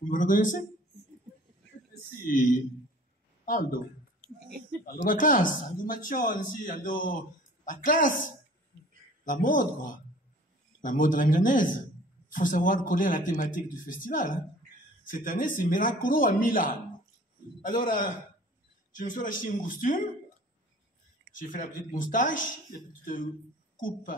Me lo conoscete? Sì, Aldo. Aldo la classe, Aldo Maccione, sì, Aldo la classe. La mode, quoi. La mode à la milanaise. Il faut savoir coller à la thématique du festival. Hein. Cette année, c'est Miracolo à Milan. Alors, je me suis acheté un costume. J'ai fait la petite moustache, la petite coupe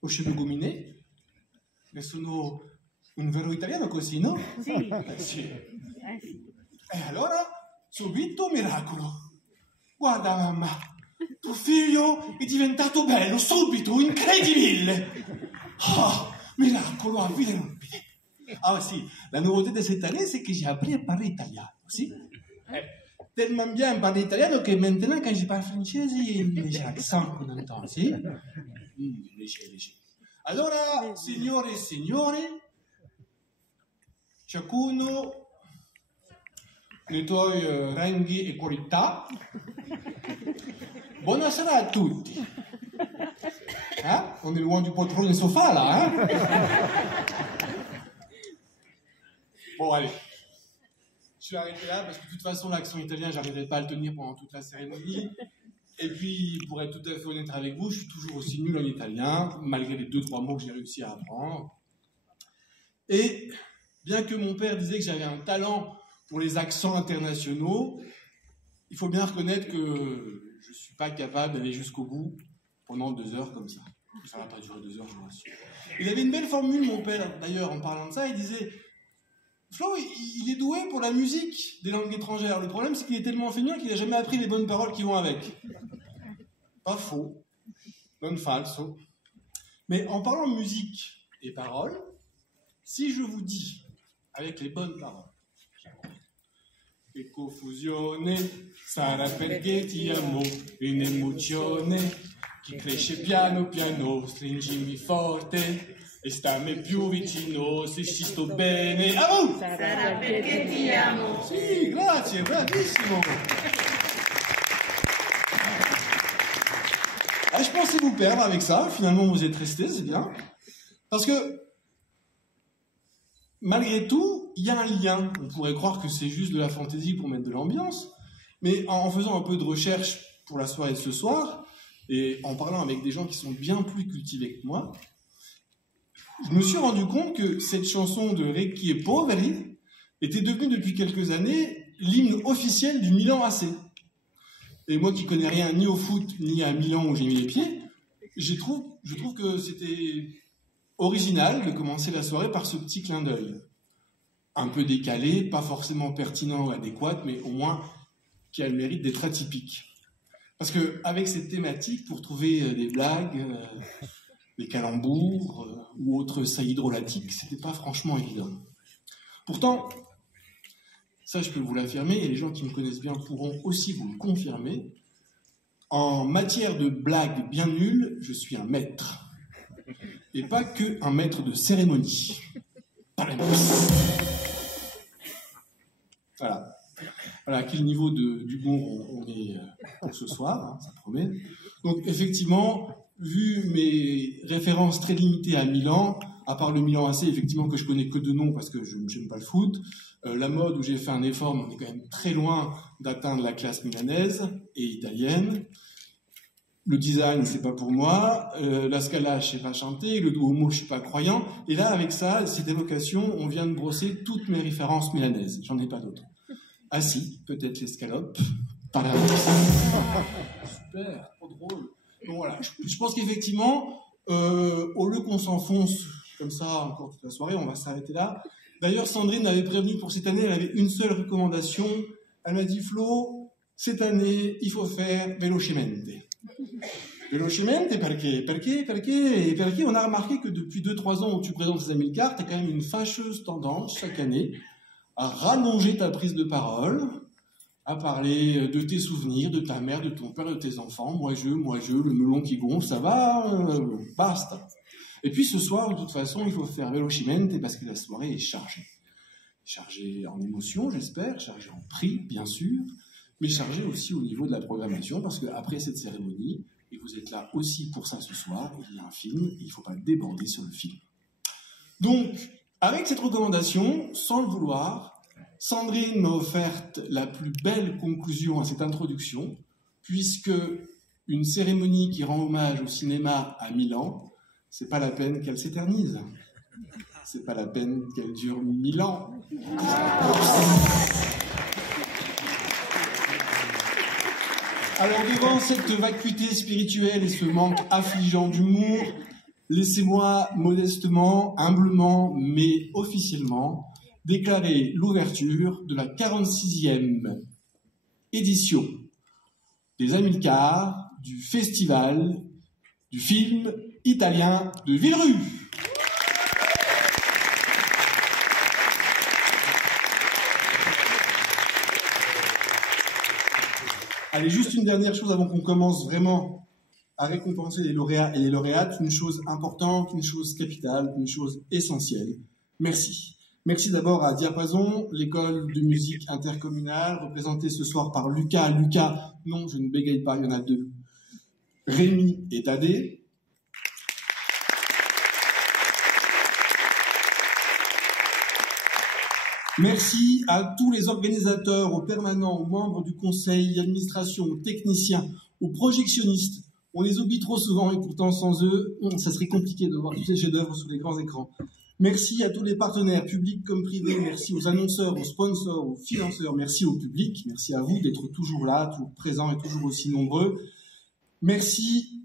aux cheveux gominés. Mais sono un vero italiano così, no? Sì. Sì. E allora, subito miracolo. Guarda mamma, tuo figlio è diventato bello, subito, incredibile. Oh, miracolo, a vide non vide. Ah sì, la nouveauté de cette année, c'est que j'ai appris à parler italien, si? Tellement bien parler italien que maintenant, quand je parle français, j'ai l'accent qu'on entend, si? Léger, léger. Allora, signore e signori, ciascuno nei tuoi ranghi e qualità. Buonasera a tutti. On est loin du poltron et sofa là, hein? Bon, allez. Je suis arrêté là parce que de toute façon, l'accent italien, j'arriverai pas à le tenir pendant toute la cérémonie. Et puis, pour être tout à fait honnête avec vous, je suis toujours aussi nul en italien, malgré les 2-3 mots que j'ai réussi à apprendre. Et bien que mon père disait que j'avais un talent pour les accents internationaux, il faut bien reconnaître que je ne suis pas capable d'aller jusqu'au bout pendant 2 heures comme ça. Ça va pas durer 2 heures, je vous rassure. Il avait une belle formule, mon père, d'ailleurs, en parlant de ça, il disait « Flo, il est doué pour la musique des langues étrangères. Le problème, c'est qu'il est tellement feignant qu'il n'a jamais appris les bonnes paroles qui vont avec. » Pas faux. Non falso. Mais en parlant musique et paroles, si je vous dis, avec les bonnes paroles, che confusione sarà perché ti amo, un'emozione che cresce piano piano, stringimi forte e stammi più vicino se ci sto bene. A vous! Sarà perché ti amo. Sì, grazie, bravissimo. Je pensais vous perdre avec ça, finalement vous êtes restés, c'est bien. Parce que, malgré tout, il y a un lien. On pourrait croire que c'est juste de la fantaisie pour mettre de l'ambiance, mais en faisant un peu de recherche pour la soirée de ce soir, et en parlant avec des gens qui sont bien plus cultivés que moi, je me suis rendu compte que cette chanson de Requie Poveri était devenue depuis quelques années l'hymne officiel du Milan AC. Et moi qui connais rien ni au foot, ni à Milan où j'ai mis les pieds, je trouve que c'était original de commencer la soirée par ce petit clin d'œil. Un peu décalé, pas forcément pertinent ou adéquat, mais au moins qui a le mérite d'être atypique. Parce qu'avec cette thématique, pour trouver des blagues, des calembours ou autres saillies drôlatiques, c'était pas franchement évident. Pourtant, ça je peux vous l'affirmer, et les gens qui me connaissent bien pourront aussi vous le confirmer, en matière de blagues bien nulles, je suis un maître. Et pas que un maître de cérémonie. Voilà. Voilà, à quel niveau d'humour on est pour ce soir, hein, ça promet. Donc effectivement, vu mes références très limitées à Milan, à part le Milan AC, effectivement que je connais que de nom parce que je n'aime pas le foot, la mode où j'ai fait un effort, mais on est quand même très loin d'atteindre la classe milanaise et italienne. Le design, c'est pas pour moi. La scala, je sais pas chanter. Le duomo, je suis pas croyant. Et là, avec ça, cette évocation, on vient de brosser toutes mes références milanaises. J'en ai pas d'autres. Ah si, peut-être l'escalope. Super, trop drôle. Donc voilà, je pense qu'effectivement, au lieu qu'on s'enfonce comme ça encore toute la soirée, on va s'arrêter là. D'ailleurs, Sandrine m'avait prévenu pour cette année, elle avait une seule recommandation. Elle m'a dit, Flo, cette année, il faut faire velocemente. Velocemente, perché on a remarqué que depuis 2-3 ans où tu présentes ces Amilcar, tu as quand même une fâcheuse tendance chaque année à rallonger ta prise de parole, à parler de tes souvenirs, de ta mère, de ton père, de tes enfants, moi je, le melon qui gonfle, ça va, basta. Et puis ce soir, de toute façon, il faut faire velocemente parce que la soirée est chargée. Chargée en émotions, j'espère, chargée en prix, bien sûr, mais chargée aussi au niveau de la programmation, parce qu'après cette cérémonie, et vous êtes là aussi pour ça ce soir, il y a un film, il ne faut pas déborder sur le film. Donc, avec cette recommandation, sans le vouloir, Sandrine m'a offert la plus belle conclusion à cette introduction, puisque une cérémonie qui rend hommage au cinéma à Milan, c'est pas la peine qu'elle s'éternise. C'est pas la peine qu'elle dure 1000 ans. Alors, devant cette vacuité spirituelle et ce manque affligeant d'humour, laissez-moi modestement, humblement, mais officiellement, déclarer l'ouverture de la 46e édition des Amilcar du Festival du film italien de Villerue. Allez, juste une dernière chose avant qu'on commence vraiment à récompenser les lauréats et les lauréates, une chose importante, une chose capitale, une chose essentielle. Merci. Merci d'abord à Diapason, l'école de musique intercommunale, représentée ce soir par Lucas. Lucas, non, je ne bégaye pas, il y en a deux. Rémi et Tadé. Merci à tous les organisateurs, aux permanents, aux membres du conseil d'administration, aux techniciens, aux projectionnistes. On les oublie trop souvent et pourtant sans eux, ça serait compliqué de voir tous ces chefs-d'œuvre sur les grands écrans. Merci à tous les partenaires, publics comme privés. Merci aux annonceurs, aux sponsors, aux financeurs. Merci au public. Merci à vous d'être toujours là, toujours présents et toujours aussi nombreux. Merci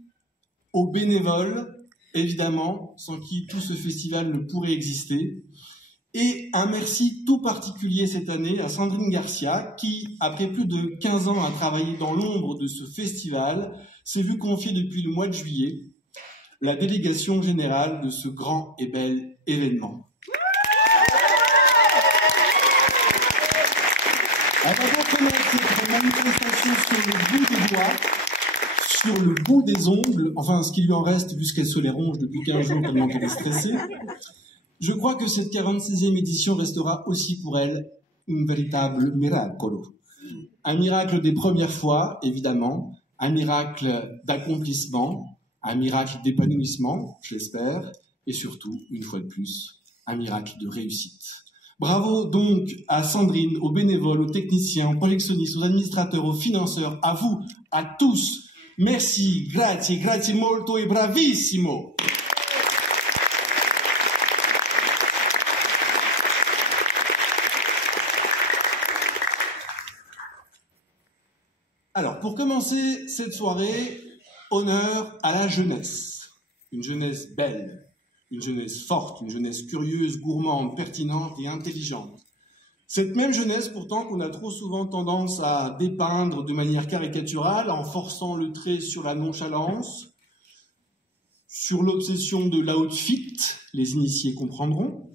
aux bénévoles, évidemment, sans qui tout ce festival ne pourrait exister. Et un merci tout particulier cette année à Sandrine Garcia, qui, après plus de 15 ans à travailler dans l'ombre de ce festival, s'est vue confier depuis le mois de juillet la délégation générale de ce grand et bel événement. Elle va donc connaître cette manifestation sur le bout des doigts, sur le bout des ongles, enfin ce qui lui en reste, vu qu'elle se les ronge depuis 15 jours tellement qu'elle est stressée. Je crois que cette 46e édition restera aussi pour elle un véritable miracolo. Un miracle des premières fois, évidemment, un miracle d'accomplissement, un miracle d'épanouissement, j'espère, et surtout, une fois de plus, un miracle de réussite. Bravo donc à Sandrine, aux bénévoles, aux techniciens, aux projectionnistes, aux administrateurs, aux financeurs, à vous, à tous. Merci, grazie, grazie molto e bravissimo. Alors, pour commencer cette soirée, honneur à la jeunesse. Une jeunesse belle, une jeunesse forte, une jeunesse curieuse, gourmande, pertinente et intelligente. Cette même jeunesse, pourtant, qu'on a trop souvent tendance à dépeindre de manière caricaturale, en forçant le trait sur la nonchalance, sur l'obsession de l'outfit, les initiés comprendront,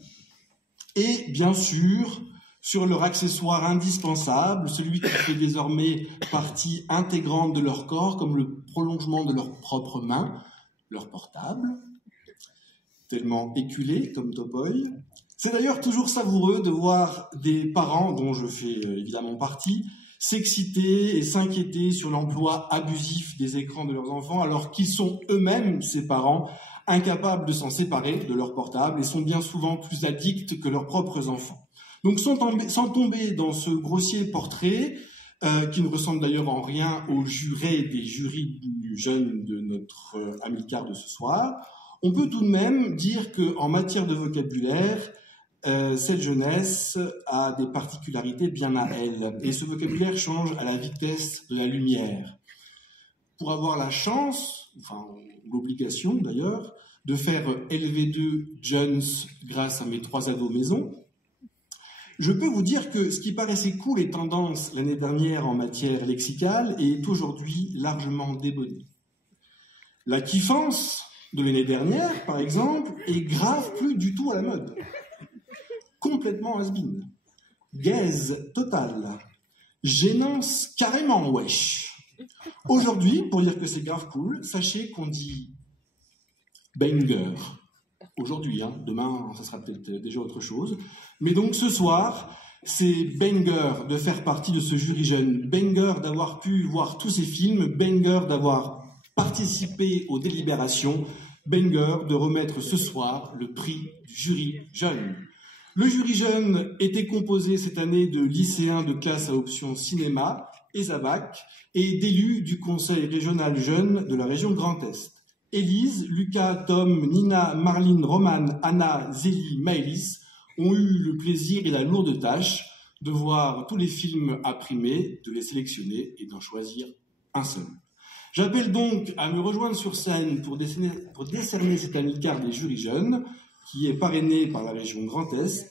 et bien sûr, sur leur accessoire indispensable, celui qui fait désormais partie intégrante de leur corps, comme le prolongement de leurs propres mains, leur portable, tellement éculé comme Topoy. C'est d'ailleurs toujours savoureux de voir des parents, dont je fais évidemment partie, s'exciter et s'inquiéter sur l'emploi abusif des écrans de leurs enfants, alors qu'ils sont eux-mêmes, ces parents, incapables de s'en séparer de leur portable et sont bien souvent plus addicts que leurs propres enfants. Donc sans tomber dans ce grossier portrait, qui ne ressemble d'ailleurs en rien aux jurés des jurys du jeune de notre Amilcar de ce soir, on peut tout de même dire qu'en matière de vocabulaire, cette jeunesse a des particularités bien à elle. Et ce vocabulaire change à la vitesse de la lumière. Pour avoir la chance, enfin l'obligation d'ailleurs, de faire LV2 Jones grâce à mes 3 ados maison, je peux vous dire que ce qui paraissait cool et tendance l'année dernière en matière lexicale est aujourd'hui largement démodé. La kiffance de l'année dernière, par exemple, est grave plus du tout à la mode. Complètement has-been. Gaze totale. Gênance carrément, wesh. Aujourd'hui, pour dire que c'est grave cool, sachez qu'on dit banger. Aujourd'hui, hein, demain, ça sera peut-être déjà autre chose. Mais donc ce soir, c'est banger de faire partie de ce jury jeune, banger d'avoir pu voir tous ces films, banger d'avoir participé aux délibérations, banger de remettre ce soir le prix du jury jeune. Le jury jeune était composé cette année de lycéens de classe à option cinéma, ESABAC, et d'élus du conseil régional jeune de la région Grand Est. Élise, Lucas, Tom, Nina, Marline, Romane, Anna, Zélie, Maëlys ont eu le plaisir et la lourde tâche de voir tous les films à primer, de les sélectionner et d'en choisir un seul. J'appelle donc à me rejoindre sur scène pour décerner cet amilcar des jurys jeunes, qui est parrainé par la région Grand Est,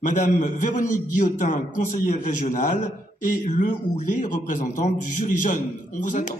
Madame Véronique Guillotin, conseillère régionale, et le ou les représentants du jury jeune. On vous attend.